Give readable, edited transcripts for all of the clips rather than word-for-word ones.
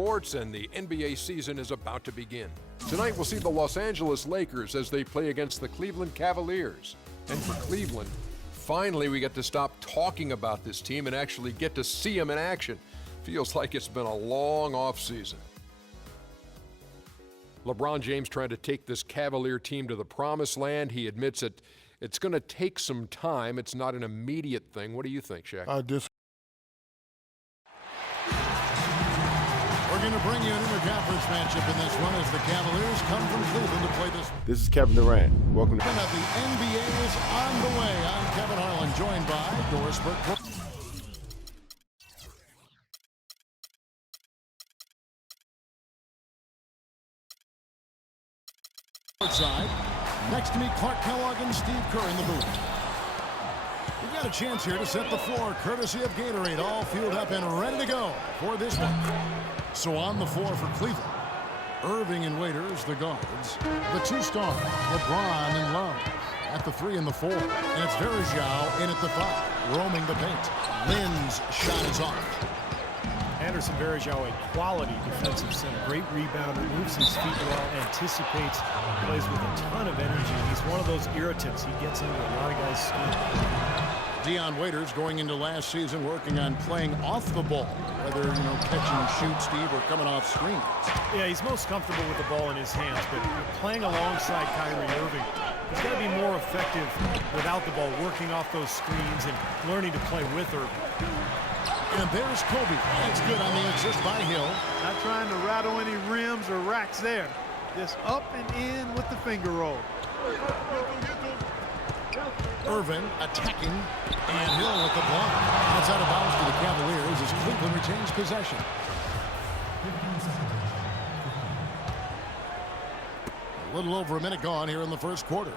sports, and the NBA season is about to begin. Tonight we'll see the Los Angeles Lakers as they play against the Cleveland Cavaliers. And for Cleveland, finally we get to stop talking about this team and actually get to see them in action. Feels like it's been a long offseason. LeBron James trying to take this Cavalier team to the promised land. He admits it. It's going to take some time. It's not an immediate thing. What do you think, Shaq? We're going to bring you an interconference matchup in this one as the Cavaliers come from Cleveland to play this. This is Kevin Durant. Welcome to the NBA is on the way. I'm Kevin Harlan, joined by Doris Burke. Side. Next to me, Clark Kellogg and Steve Kerr in the booth. We've got a chance here to set the floor, courtesy of Gatorade, all fueled up and ready to go for this one. So on the floor for Cleveland, Irving and Waiters, the guards. The two stars, LeBron and Love at the 3 and the 4. And it's Varejao in at the 5, roaming the paint. Lynn's shot is off. Anderson Varejao, a quality defensive center. Great rebounder, moves his feet well, anticipates, plays with a ton of energy. He's one of those irritants. He gets into a lot of guys' skin. Dion Waiters going into last season working on playing off the ball, whether, catch and shoot, Steve, or coming off screens. Yeah, he's most comfortable with the ball in his hands, but playing alongside Kyrie Irving, he's got to be more effective without the ball, working off those screens and learning to play with her. And there's Kobe. That's good on the assist by Hill. Not trying to rattle any rims or racks there. Just up and in with the finger roll. Irving attacking, and Hill with the block. That's out of bounds to the Cavaliers as Cleveland retains possession. A little over a minute gone here in the first quarter.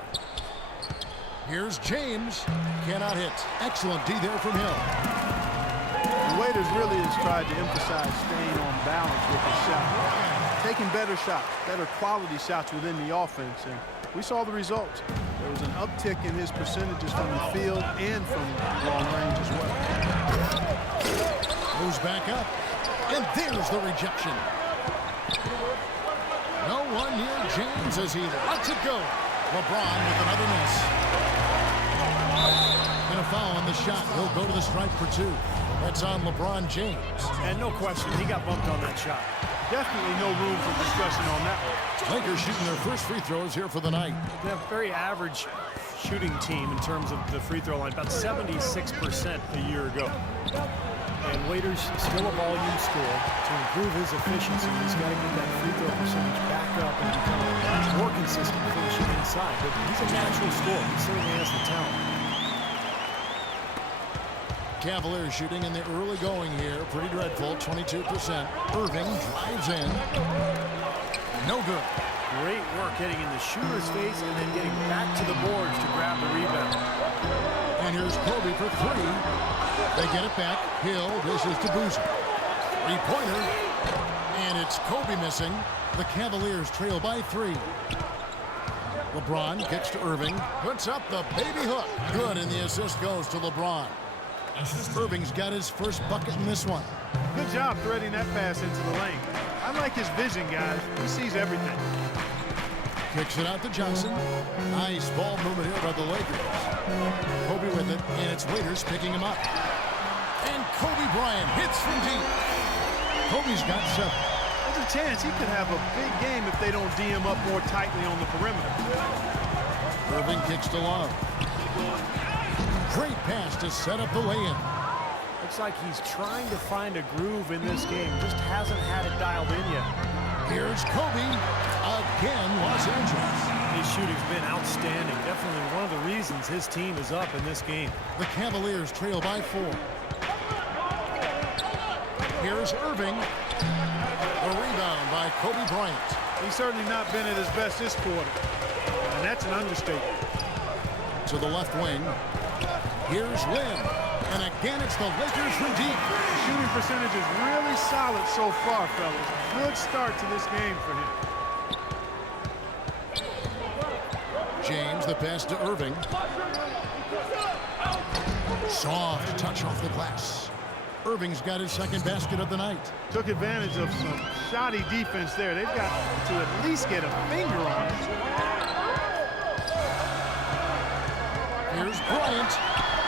Here's James. Cannot hit. Excellent D there from Hill. Waiters really has tried to emphasize staying on balance with his shot. Taking better shots, better quality shots within the offense, and we saw the results. There was an uptick in his percentages from the field and from long range as well. Moves back up, and there's the rejection. No one near James as he lets it go. LeBron with another miss. And a foul on the shot. He'll go to the stripe for 2. That's on LeBron James. And no question, he got bumped on that shot. Definitely no room for discussion on that one. Lakers shooting their first free throws here for the night. They have a very average shooting team in terms of the free throw line, about 76% a year ago. And Waiters still a volume scorer. To improve his efficiency, he's got to get that free throw percentage back up and become more consistent finishing inside. But he's a natural scorer. He certainly has the talent. Cavaliers shooting in the early going here. Pretty dreadful, 22%. Irving drives in. No good. Great work getting in the shooter's face and then getting back to the boards to grab the rebound. And here's Kobe for 3. They get it back. Hill dishes to Boozer. 3-pointer. And it's Kobe missing. The Cavaliers trail by 3. LeBron kicks to Irving. Puts up the baby hook. Good, and the assist goes to LeBron. Irving's got his first bucket in this one. Good job threading that pass into the lane. I like his vision, guys. He sees everything. Kicks it out to Johnson. Nice ball movement here by the Lakers. Kobe with it, and it's Waiters picking him up. And Kobe Bryant hits from deep. Kobe's got 7. There's a chance he could have a big game if they don't D him up more tightly on the perimeter. Irving kicks to Love. Great pass to set up the lay-in. Looks like he's trying to find a groove in this game. Just hasn't had it dialed in yet. Here's Kobe. Again, Los Angeles. His shooting's been outstanding. Definitely one of the reasons his team is up in this game. The Cavaliers trail by 4. Here's Irving. A rebound by Kobe Bryant. He's certainly not been at his best this quarter. And that's an understatement. To the left wing. Here's Lynn. And again, it's the Lakers from deep. The shooting percentage is really solid so far, fellas. Good start to this game for him. James, the pass to Irving. Soft touch off the glass. Irving's got his second basket of the night. Took advantage of some shoddy defense there. They've got to at least get a finger on it. Here's Bryant,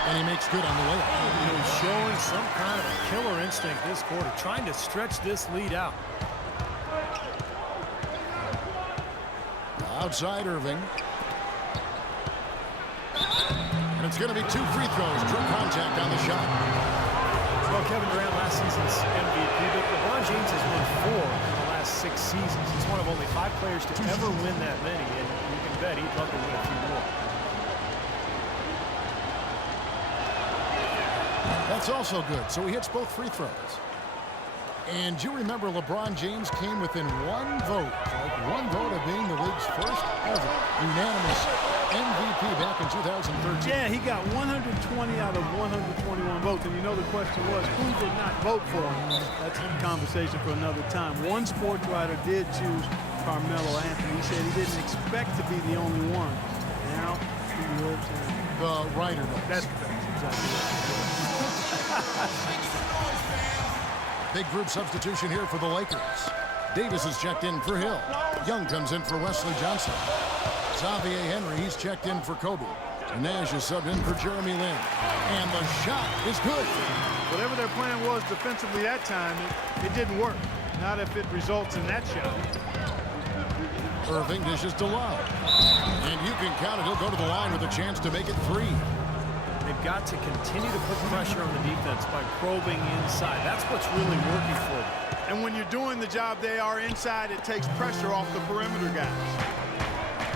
and he makes good on the layup. He's showing some kind of a killer instinct this quarter, trying to stretch this lead out. Outside Irving. And it's going to be 2 free throws. True contact on the shot. Well, Kevin Durant last season's MVP, but LeBron James has won 4 in the last 6 seasons. He's one of only 5 players to ever win that many, and you can bet he'd love to win a few more. That's also good. So he hits both free throws. And you remember LeBron James came within 1 vote, like 1 vote of being the league's first ever unanimous MVP back in 2013. Yeah, he got 120 out of 121 votes. And you know the question was, who did not vote for him? That's a conversation for another time. One sports writer did choose Carmelo Anthony. He said he didn't expect to be the only one. Now, he lives in The writer does. that's exactly right. Big group substitution here for the Lakers. Davis is checked in for Hill. Young comes in for Wesley Johnson. Xavier Henry, he's checked in for Kobe. Nash is subbed in for Jeremy Lin. And the shot is good. Whatever their plan was defensively that time, it didn't work. Not if it results in that shot. Irving dishes to Love. And you can count it. He'll go to the line with a chance to make it 3. They've got to continue to put pressure on the defense by probing inside. That's what's really working for them. And when you're doing the job they are inside, it takes pressure off the perimeter guys.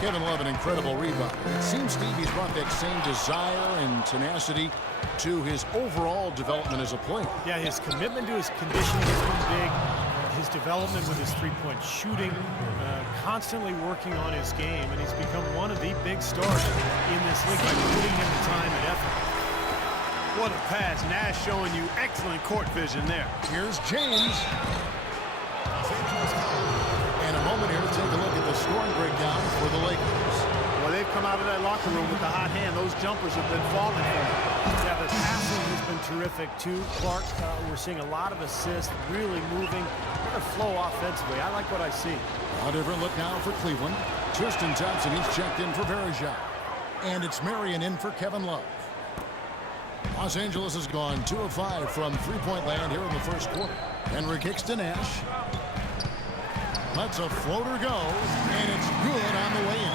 Kevin Love, an incredible rebounder. It seems Stevie's brought that same desire and tenacity to his overall development as a player. Yeah, his commitment to his conditioning has been big. His development with his three-point shooting, constantly working on his game, and he's become one of the big stars in this league by putting in the time and effort. What a pass. Nash showing you excellent court vision there. Here's James. And a moment here to take a look at the scoring breakdown for the Lakers. Well, they've come out of that locker room with the hot hand. Those jumpers have been falling for them. Yeah, the passing has been terrific, too. Clark, we're seeing a lot of assists, really moving. What a flow offensively. I like what I see. A different look now for Cleveland. Tristan Thompson, he's checked in for Varejao. And it's Marion in for Kevin Love. Los Angeles has gone 2 of 5 from three-point land here in the first quarter. Henry kicks to Nash. Lets a floater go, and it's good on the way in.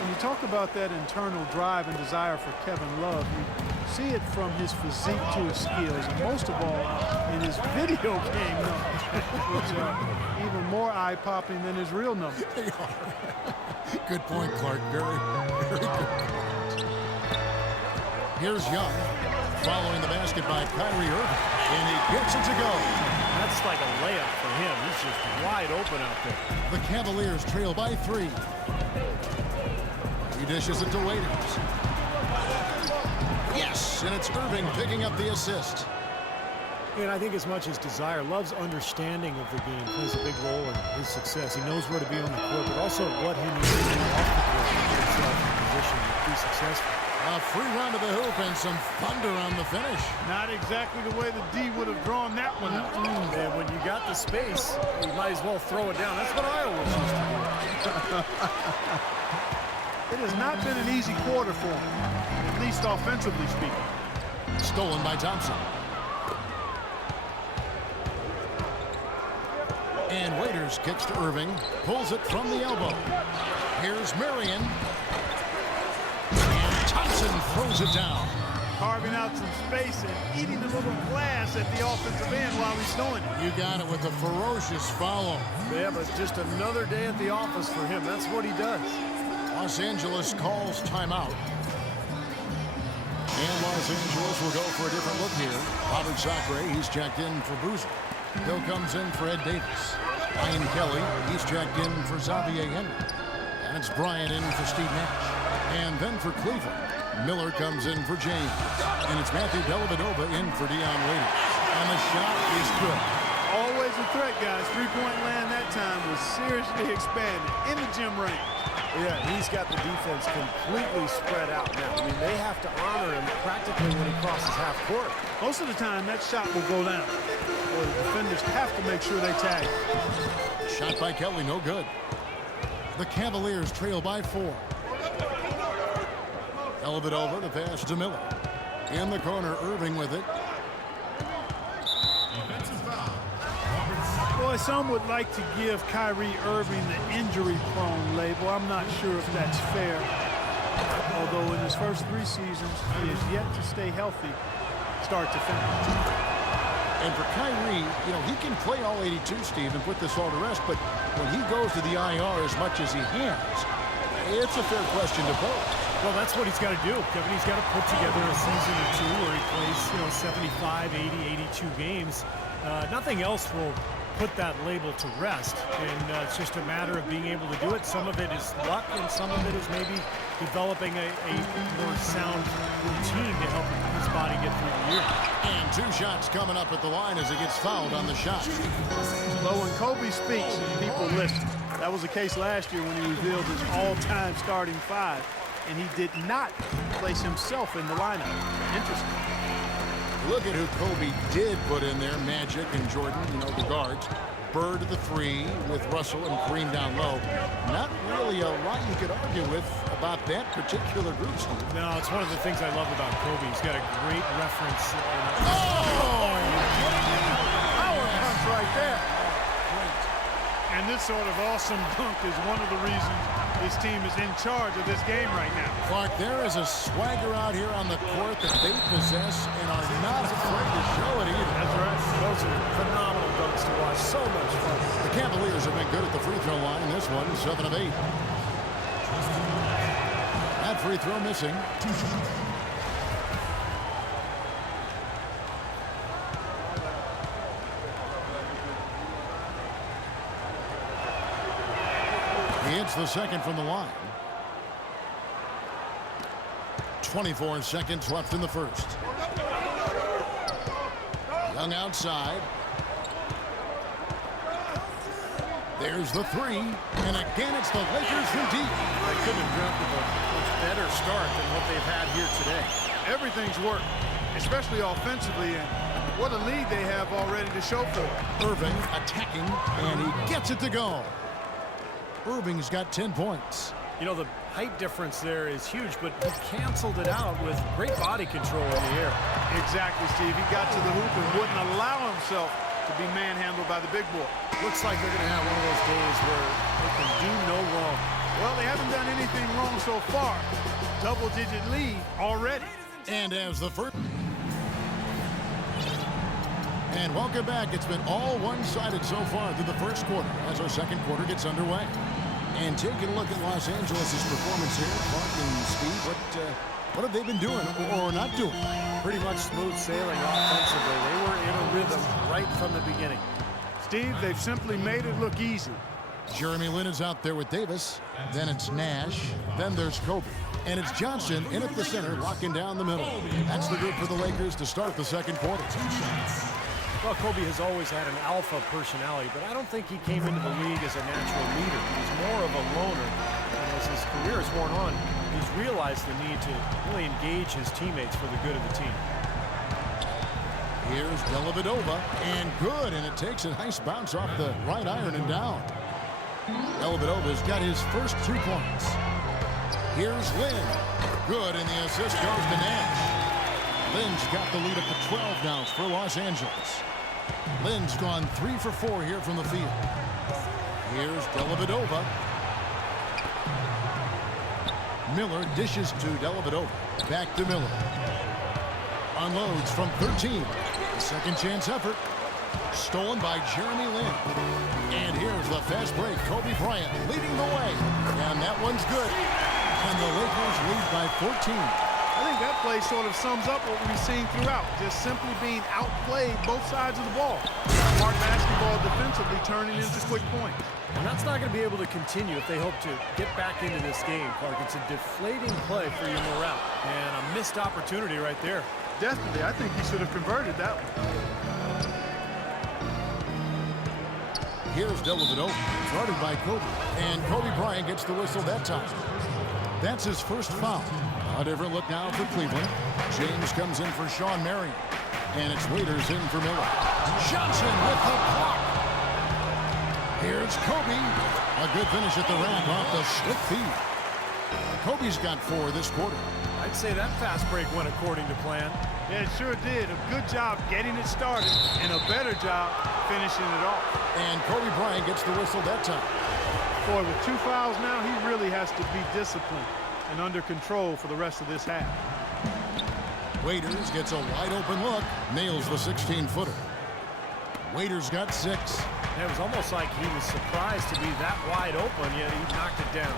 When you talk about that internal drive and desire for Kevin Love, you see it from his physique to his skills, and most of all, in his video game numbers, which are even more eye-popping than his real numbers. They are. Good point, Clark. Very, very good point. Here's Young, following the basket by Kyrie Irving, and he gets it to go. That's like a layup for him. He's just wide open out there. The Cavaliers trail by 3. He dishes it to Waiters. Yes, and it's Irving picking up the assist. And I think as much as desire, Love's understanding of the game plays a big role in his success. He knows where to be on the court, but also what he needs to do off the court to get himself in position to be successful. A free run to the hoop and some thunder on the finish. Not exactly the way the D would have drawn that one up. And when you got the space, you might as well throw it down. That's what I always used to do. It has not been an easy quarter for him, at least offensively speaking. Stolen by Thompson. And Waiters kicks to Irving, pulls it from the elbow. Here's Marion. And Thompson throws it down. Carving out some space and eating a little glass at the offensive end while he's doing it. You got it with a ferocious follow. Yeah, but just another day at the office for him. That's what he does. Los Angeles calls timeout. And Los Angeles will go for a different look here. Robert Sacre, he's checked in for Boozer. Hill comes in for Ed Davis. Ryan Kelly, he's checked in for Xavier Henry. And it's Bryant in for Steve Nash. And then for Cleveland, Miller comes in for James. And it's Matthew Dellavedova in for Dion Waiters. And the shot is good. Always a threat, guys. Three-point land that time was seriously expanded in the gym range. Yeah, he's got the defense completely spread out now. I mean, they have to honor him practically when he crosses half court. most of the time that shot will go down. Or the defenders have to make sure they tag. Shot by Kelly, no good. The Cavaliers trail by 4. Elevate over the pass to Miller. In the corner, Irving with it. Boy, some would like to give Kyrie Irving the injury-prone label. I'm not sure if that's fair. Although in his first 3 seasons, he has yet to stay healthy start to finish. And for Kyrie, you know, he can play all 82, Steve, and put this all to rest, but when he goes to the IR as much as he has, it's a fair question to pose. Well, that's what he's got to do, Kevin. He's got to put together a season or two where he plays, 75, 80, 82 games. Nothing else will put that label to rest, and it's just a matter of being able to do it. Some of it is luck, and some of it is maybe developing a more sound routine to help his body get through the year. And 2 shots coming up at the line as he gets fouled on the shot. Well, when Kobe speaks, people listen. That was the case last year when he revealed his all-time starting 5, and he did not place himself in the lineup. Interesting. Look at who Kobe did put in there. Magic and Jordan, the guards. Bird at the 3 with Russell and Kareem down low. Not really a lot you could argue with about that particular group, Steve. No, it's one of the things I love about Kobe. He's got a great reference. Power punch right there. And this sort of awesome dunk is one of the reasons this team is in charge of this game right now. Clark, there is a swagger out here on the court that they possess and are not afraid to show it either. That's right. Those are phenomenal dunks to watch. So much fun. The Cavaliers have been good at the free throw line. This one, 7 of 8. That free throw missing. He hits the second from the line. 24 seconds left in the first. Young outside. There's the 3. And again, it's the Lakers from deep. I couldn't have dreamt of a much better start than what they've had here today. Everything's worked, especially offensively, and what a lead they have already to show for it. Irving attacking, and he gets it to go. Irving's got 10 points. The height difference there is huge, but he canceled it out with great body control in the air. Exactly, Steve. He got to the hoop and wouldn't allow himself to be manhandled by the big boy. Looks like they're going to have one of those days where they can do no wrong. Well, they haven't done anything wrong so far. Double-digit lead already. And as the first... And welcome back. It's been all one-sided so far through the first quarter as our second quarter gets underway. And taking a look at Los Angeles' performance here, Clark and Steve, what have they been doing or not doing? Pretty much smooth sailing offensively. They were in a rhythm right from the beginning. Steve, they've simply made it look easy. Jeremy Lin is out there with Davis. Then it's Nash. Then there's Kobe. And it's Johnson in at the center, locking down the middle. That's the group for the Lakers to start the second quarter. Well, Kobe has always had an alpha personality, but I don't think he came into the league as a natural leader. He's more of a loner. And as his career has worn on, he's realized the need to really engage his teammates for the good of the team. Here's Dellavedova, and good, and it takes a nice bounce off the right iron and down. Dellavedova's got his first 2 points. Here's Lin. Good, and the assist goes to Nash. Lin's got the lead up to 12 now for Los Angeles. Lin's gone 3 for 4 here from the field. Here's Dellavedova. Miller dishes to Dellavedova. Back to Miller. Unloads from 13. A second chance effort. Stolen by Jeremy Lin. And here's the fast break. Kobe Bryant leading the way. And that one's good. And the Lakers lead by 14. I think that play sort of sums up what we've seen throughout. Just simply being outplayed both sides of the ball. Smart basketball defensively turning into quick points. And that's not going to be able to continue if they hope to get back into this game, Clark. It's a deflating play for your morale. And a missed opportunity right there. Definitely. I think he should have converted that one. Here's Dellavedova, guarded by Kobe. And Kobe Bryant gets the whistle that time. That's his first foul. A different look now for Cleveland. James comes in for Sean Marion. And it's Waiters in for Miller. Johnson with the block. Here's Kobe. A good finish at the rack off the slick feed. Kobe's got 4 this quarter. I'd say that fast break went according to plan. Yeah, it sure did. A good job getting it started and a better job finishing it off. And Kobe Bryant gets the whistle that time. Boy, with 2 fouls now, he really has to be disciplined and under control for the rest of this half. Waiters gets a wide open look, nails the 16-footer. Waiters got 6. It was almost like he was surprised to be that wide open, yet he knocked it down.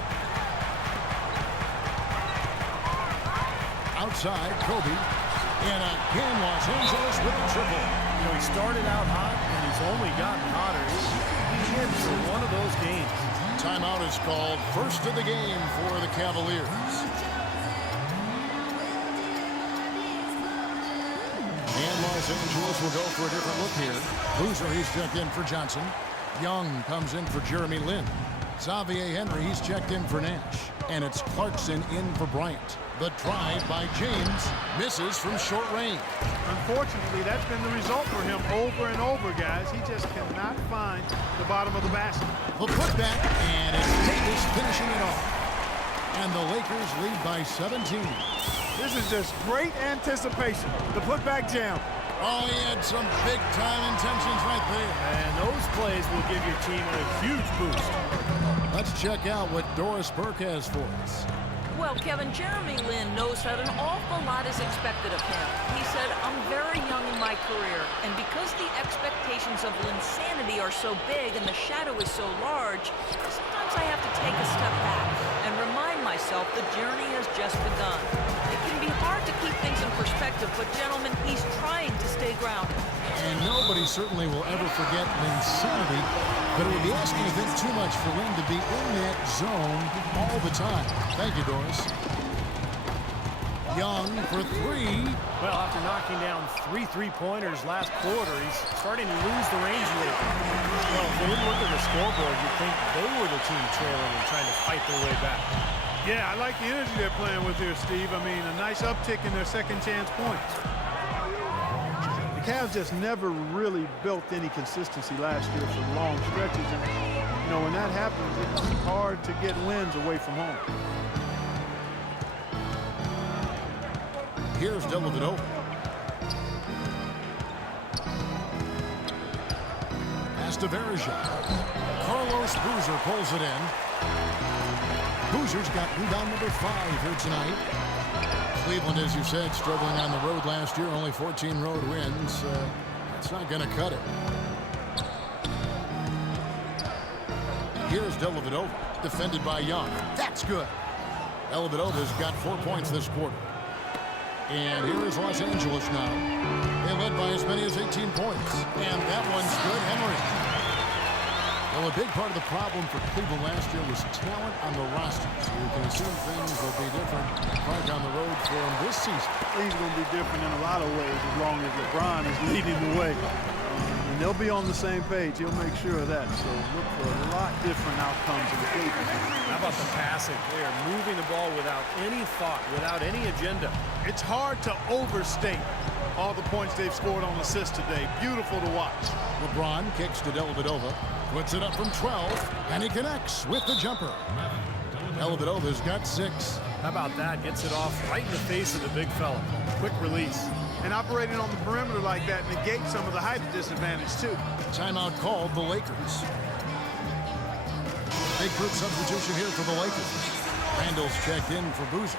Outside, Kobe. And again, Los Angeles with a triple. You know, he started out hot, and he's only gotten hotter. He could be in for one of those games. Timeout is called. First of the game for the Cavaliers. And Los Angeles will go for a different look here. Boozer, he's checked in for Johnson. Young comes in for Jeremy Lin. Xavier Henry, he's checked in for Nash. And it's Clarkson in for Bryant. The drive by James misses from short range. Unfortunately, that's been the result for him over and over, guys. He just cannot find the bottom of the basket. The putback, and it's Davis finishing it off. And the Lakers lead by 17. This is just great anticipation. The putback jam. Oh, he had some big-time intentions right there. And those plays will give your team a huge boost. Let's check out what Doris Burke has for us. Well, Kevin, Jeremy Lin knows that an awful lot is expected of him. He said, I'm very young in my career, and because the expectations of Linsanity are so big and the shadow is so large, sometimes I have to take a step back and remind myself the journey has just begun. It can be hard to keep things in perspective, but gentlemen, he's trying to stay grounded. And nobody certainly will ever forget Linsanity, but it would be asking a bit too much for Lin to be in that zone all the time. Thank you, Doris. Young for 3. Well, after knocking down 3 three-pointers last quarter, he's starting to lose the range a little. Well, if they didn't look at the scoreboard, you'd think they were the team trailing and trying to fight their way back. Yeah, I like the energy they're playing with here, Steve. I mean, a nice uptick in their second chance points. The Cavs just never really built any consistency last year for long stretches. And, you know, when that happens, it's hard to get wins away from home. Here's Dellavedova. Pass to Verja. Carlos Boozer pulls it in. Boozer's got rebound number 5 here tonight. Cleveland, as you said, struggling on the road last year. Only 14 road wins. That's not going to cut it. Here's Dellavedova, defended by Young. That's good. Dellavedova's got 4 points this quarter. And here is Los Angeles now. They led by as many as 18 points. And that one's good. Henry. Well, a big part of the problem for Cleveland last year was talent on the roster. So you can assume things will be different right on the road for him this season. Things are going to be different in a lot of ways as long as LeBron is leading the way. And they'll be on the same page. He'll make sure of that. So look for a lot different outcomes in the Cleveland. How about the passing? They are moving the ball without any thought, without any agenda. It's hard to overstate all the points they've scored on assists today. Beautiful to watch. LeBron kicks to Dellavedova. Puts it up from 12, and he connects with the jumper. Dellavedova's got 6. How about that? Gets it off right in the face of the big fella. Quick release. And operating on the perimeter like that negates some of the height disadvantage, too. Timeout called the Lakers. Big group substitution here for the Lakers. Randall's checked in for Boozer.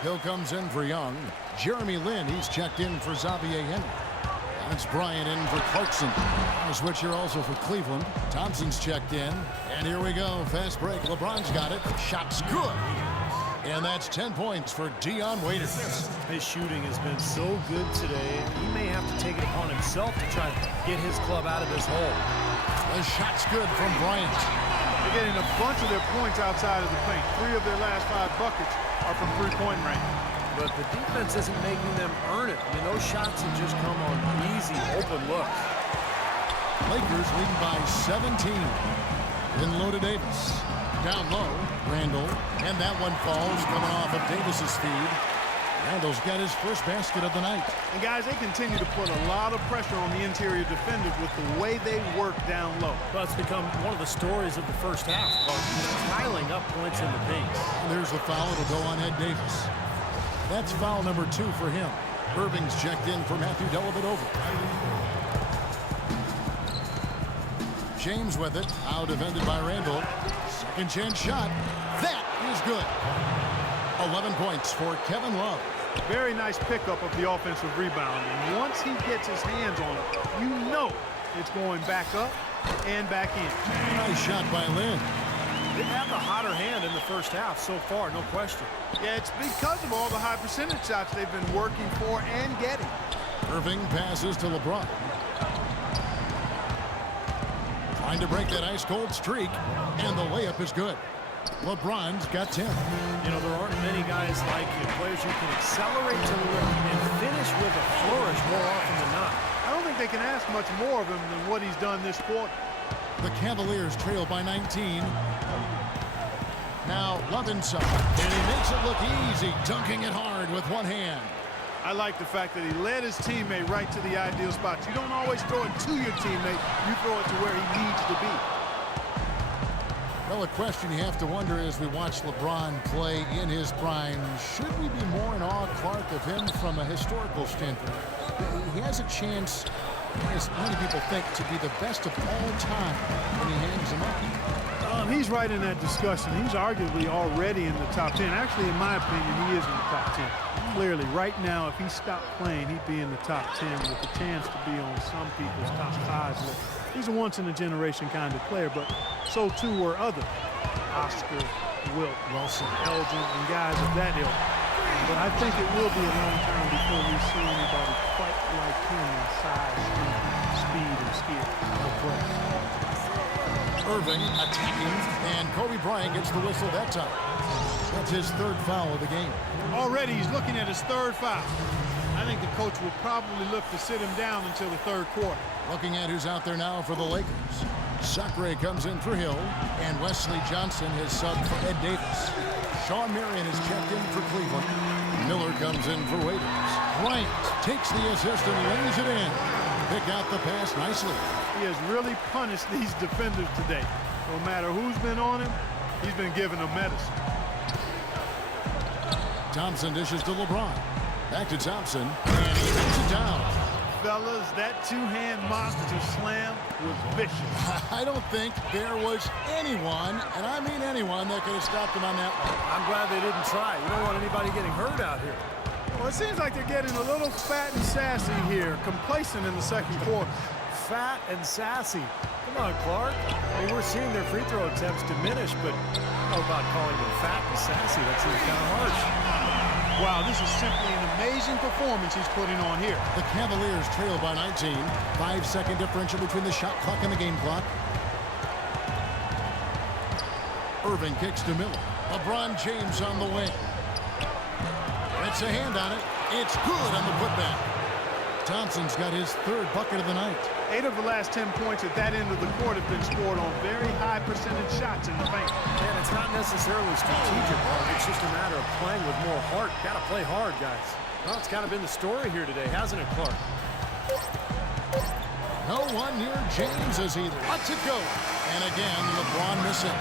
Hill comes in for Young. Jeremy Lin, he's checked in for Xavier Henry. That's Bryant in for Clarkson. A switch here also for Cleveland. Thompson's checked in. And here we go. Fast break. LeBron's got it. Shot's good. And that's 10 points for Dion Waiters. His shooting has been so good today. He may have to take it upon himself to try to get his club out of this hole. The shot's good from Bryant. They're getting a bunch of their points outside of the paint. 3 of their last 5 buckets are from three-point range. But the defense isn't making them earn it. I mean, those shots have just come on easy, open looks. Lakers leading by 17. In low to Davis. Down low, Randall. And that one falls coming off of Davis's feed. Randall's got his first basket of the night. And guys, they continue to put a lot of pressure on the interior defenders with the way they work down low. Well, it's become one of the stories of the first half, piling up points in the paint. There's the foul. It'll go on Ed Davis. That's foul number 2 for him. Irving's checked in for Matthew Dellavedova. James with it. Out defended by Randall. Second chance shot. That is good. 11 points for Kevin Love. Very nice pickup of the offensive rebound. And once he gets his hands on it, you know it's going back up and back in. Nice shot by Lynn. They've had the hotter hand in the first half so far, no question. Yeah, it's because of all the high percentage shots they've been working for and getting. Irving passes to LeBron. Trying to break that ice-cold streak, and the layup is good. LeBron's got 10. You know, there aren't many guys like you, players who can accelerate to the rim and finish with a flourish more often than not. I don't think they can ask much more of him than what he's done this quarter. The Cavaliers trail by 19. Now Love inside, and he makes it look easy, dunking it hard with one hand. I like the fact that he led his teammate right to the ideal spot. You don't always throw it to your teammate. You throw it to where he needs to be. Well, a question you have to wonder as we watch LeBron play in his prime, should we be more in awe, Clark, of him from a historical standpoint? He has a chance, as many people think, to be the best of all time when he hangs them up. He's right in that discussion. He's arguably already in the top 10. Actually, in my opinion, he is in the top 10. Clearly, right now, if he stopped playing, he'd be in the top 10 with a chance to be on some people's top 5 list. He's a once-in-a-generation kind of player, but so too were others. Oscar, Wilt, Wilson, Elgin, and guys of that ilk. But I think it will be a long time before we see anybody quite like him in size, speed, and skill. No question. Irving attacking, and Kobe Bryant gets the whistle that time. That's his 3rd foul of the game. Already he's looking at his 3rd foul. I think the coach will probably look to sit him down until the 3rd quarter. Looking at who's out there now for the Lakers. Sacre comes in for Hill, and Wesley Johnson has subbed for Ed Davis. Shawn Marion is checked in for Cleveland. Miller comes in for Waiters. Bryant takes the assist and lays it in. Pick out the pass nicely. He has really punished these defenders today. No matter who's been on him, he's been giving them medicine. Thompson dishes to LeBron. Back to Thompson, and he takes it down. Fellas, that 2-hand monster slam was vicious. I don't think there was anyone, and I mean anyone, that could have stopped him on that one. I'm glad they didn't try. You don't want anybody getting hurt out here. Well, it seems like they're getting a little fat and sassy here, complacent in the 2nd quarter. Fat and sassy. Come on, Clark. I mean, we're seeing their free throw attempts diminish, but how about calling them fat and sassy? That seems kind of harsh. Wow, this is simply an amazing performance he's putting on here. The Cavaliers trail by 19. 5-second differential between the shot clock and the game clock. Irving kicks to Miller. LeBron James on the wing. Gets a hand on it. It's good on the putback. Thompson's got his 3rd bucket of the night. 8 of the last 10 points at that end of the court have been scored on very high percentage shots in the paint. And it's not necessarily strategic, Clark. It's just a matter of playing with more heart. Got to play hard, guys. Well, it's kind of been the story here today, hasn't it, Clark? No one near James as he lets it go. And again, LeBron missing.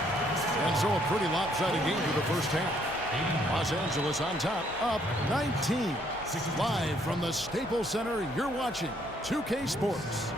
And so a pretty lopsided game for the first half. Los Angeles on top, up 19. Live from the Staples Center, you're watching 2K Sports.